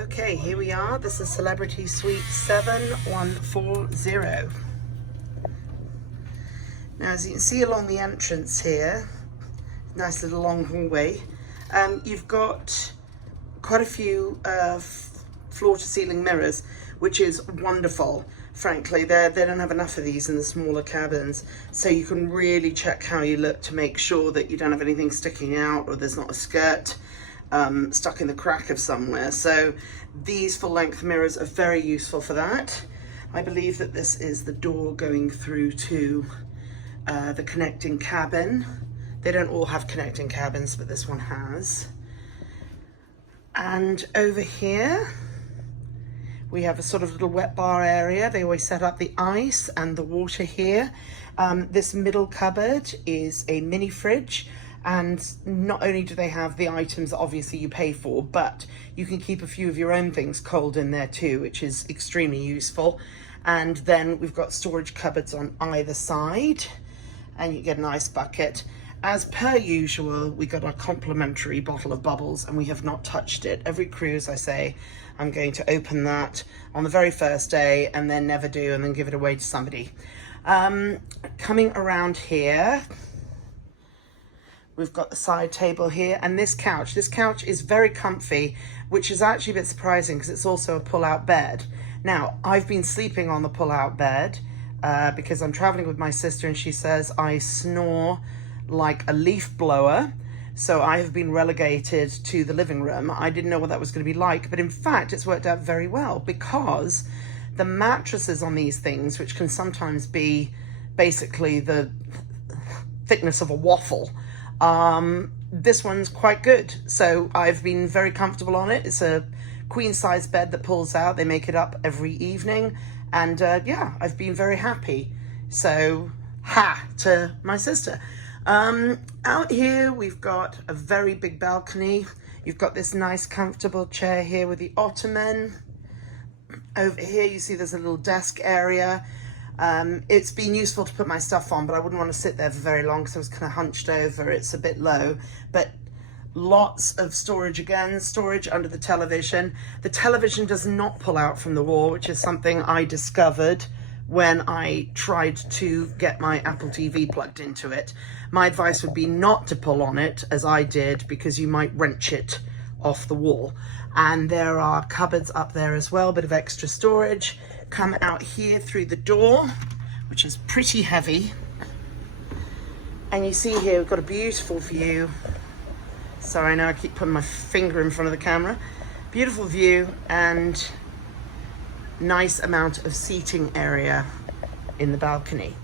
Okay, here we are. This is Celebrity Suite 7140. Now, as you can see along the entrance here, nice little long hallway, you've got quite a few floor-to-ceiling mirrors, which is wonderful. Frankly, they don't have enough of these in the smaller cabins, so you can really check how you look to make sure that you don't have anything sticking out or there's not a skirt stuck in the crack of somewhere. So these full-length mirrors are very useful for that. I believe that this is the door going through to the connecting cabin. They don't all have connecting cabins, but this one has. And over here we have a sort of little wet bar area. They always set up the ice and the water here. This middle cupboard is a mini fridge, and not only do they have the items that obviously you pay for, but you can keep a few of your own things cold in there too, which is extremely useful. And then we've got storage cupboards on either side, and you get an ice bucket. As per usual, we got our complimentary bottle of bubbles, and we have not touched it. Every cruise I say I'm going to open that on the very first day, and then never do, and then give it away to somebody. Coming around here, we've got the side table here, and this couch is very comfy, which is actually a bit surprising because it's also a pull-out bed. Now, I've been sleeping on the pull-out bed because I'm traveling with my sister, and she says I snore like a leaf blower. So I have been relegated to the living room. I didn't know what that was going to be like, but in fact, it's worked out very well, because the mattresses on these things, which can sometimes be basically the thickness of a waffle, this one's quite good. So I've been very comfortable on it. It's a queen size bed that pulls out. They make it up every evening, and yeah, I've been very happy. So ha to my sister. Out here we've got a very big balcony. You've got this nice comfortable chair here with the ottoman. Over here you see there's a little desk area. It's been useful to put my stuff on, but I wouldn't want to sit there for very long because I was kind of hunched over. It's a bit low, but lots of storage again, storage under the television. The television does not pull out from the wall, which is something I discovered when I tried to get my Apple TV plugged into it. My advice would be not to pull on it, as I did, because you might wrench it off the wall. And there are cupboards up there as well, bit of extra storage. Come out here through the door, which is pretty heavy. And you see here, we've got a beautiful view. Sorry, I know I keep putting my finger in front of the camera. Beautiful view and nice amount of seating area in the balcony.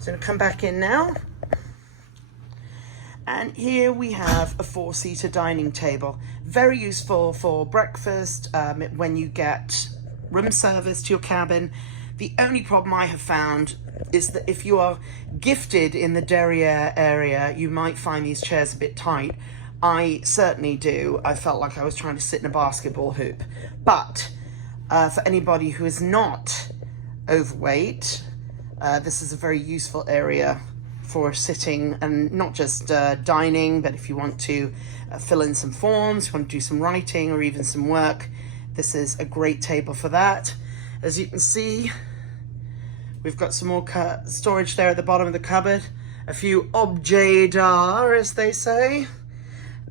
So I'm gonna come back in now. And here we have a 4-seater dining table. Very useful for breakfast, when you get room service to your cabin. The only problem I have found is that if you are gifted in the derriere area, you might find these chairs a bit tight. I certainly do. I felt like I was trying to sit in a basketball hoop. But for anybody who is not overweight, this is a very useful area for sitting, and not just dining, but if you want to fill in some forms, you want to do some writing or even some work, this is a great table for that. As you can see, we've got some more storage there at the bottom of the cupboard, a few objets d'art, as they say,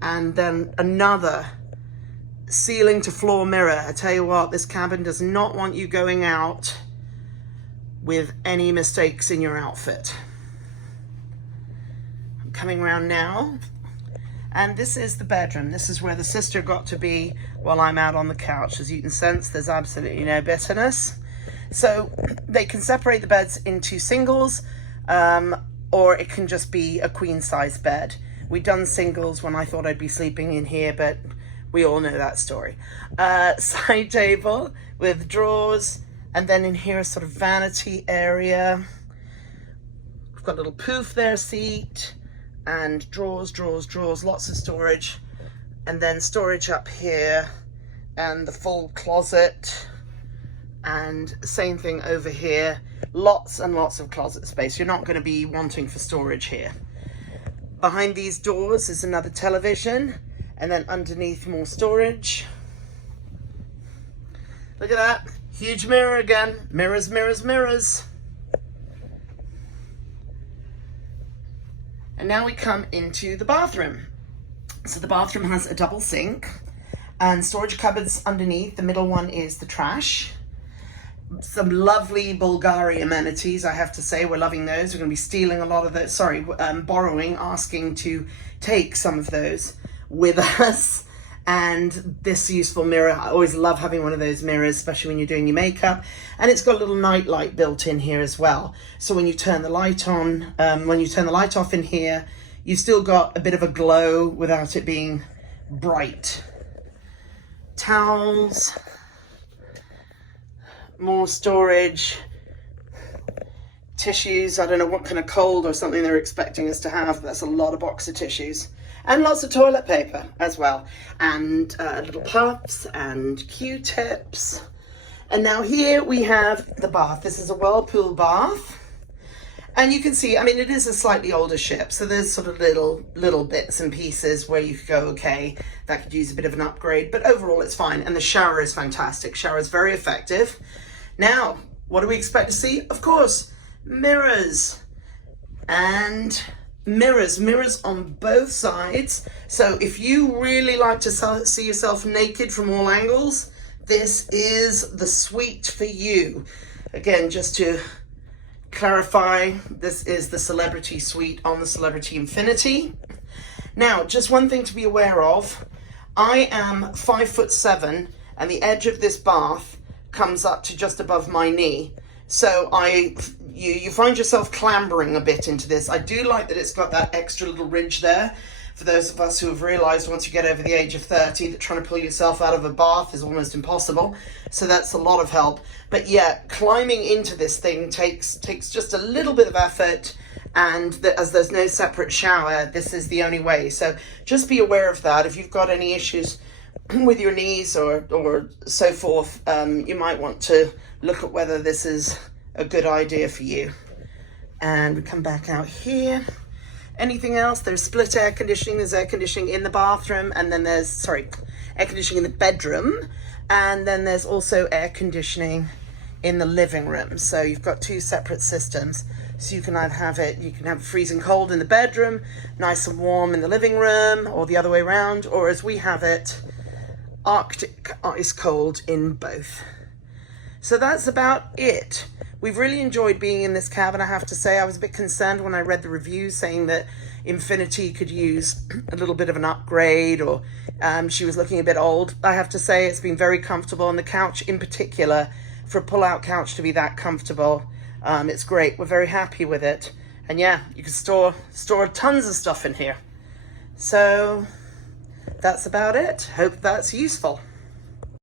and then another ceiling to floor mirror. I tell you what, this cabin does not want you going out with any mistakes in your outfit. I'm coming around now, and this is the bedroom. This is where the sister got to be while I'm out on the couch. As you can sense, there's absolutely no bitterness. So they can separate the beds into singles, or it can just be a queen size bed. We've done singles when I thought I'd be sleeping in here, but we all know that story. Side table with drawers, and then in here a sort of vanity area. We've got a little poof there, seat, and drawers, lots of storage, and then storage up here, and the full closet, and same thing over here. Lots and lots of closet space. You're not going to be wanting for storage here. Behind these doors is another television, and then underneath more storage. Look at that. Huge mirror again. Mirrors, mirrors, mirrors. And now we come into the bathroom. So the bathroom has a double sink and storage cupboards underneath. The middle one is the trash. Some lovely Bulgari amenities, I have to say. We're loving those. We're going to be stealing a lot of those, borrowing, asking to take some of those with us. And this useful mirror, I always love having one of those mirrors, especially when you're doing your makeup. And it's got a little night light built in here as well. So when you turn the light on, when you turn the light off in here, you've still got a bit of a glow without it being bright. Towels. More storage, tissues. I don't know what kind of cold or something they're expecting us to have, but that's a lot of box of tissues. And lots of toilet paper as well. And little puffs and Q-tips. And now here we have the bath. This is a whirlpool bath. And you can see, I mean, it is a slightly older ship, so there's sort of little bits and pieces where you could go, okay, that could use a bit of an upgrade, but overall it's fine. And the shower is fantastic. Shower is very effective. Now, what do we expect to see? Of course, mirrors. And mirrors on both sides. So if you really like to see yourself naked from all angles, this is the suite for you. Again, just to clarify, this is the Celebrity Suite on the Celebrity Infinity. Now, just one thing to be aware of. I am 5'7", and the edge of this bath comes up to just above my knee. So you find yourself clambering a bit into this. I do like that it's got that extra little ridge there. For those of us who have realized once you get over the age of 30 that trying to pull yourself out of a bath is almost impossible. So that's a lot of help. But yeah, climbing into this thing takes just a little bit of effort, and as there's no separate shower, this is the only way. So just be aware of that. If you've got any issues with your knees or so forth, you might want to look at whether this is a good idea for you. And we come back out here. Anything else? There's split air conditioning. There's air conditioning in the bathroom, and then there's, air conditioning in the bedroom. And then there's also air conditioning in the living room. So you've got two separate systems. So you can either you can have freezing cold in the bedroom, nice and warm in the living room, or the other way around, or as we have it, Arctic ice cold in both. So that's about it. We've really enjoyed being in this cabin, I have to say. I was a bit concerned when I read the reviews saying that Infinity could use a little bit of an upgrade, or she was looking a bit old. I have to say it's been very comfortable, and the couch in particular, for a pull-out couch to be that comfortable, it's great. We're very happy with it. And yeah, you can store tons of stuff in here. So that's about it. Hope that's useful.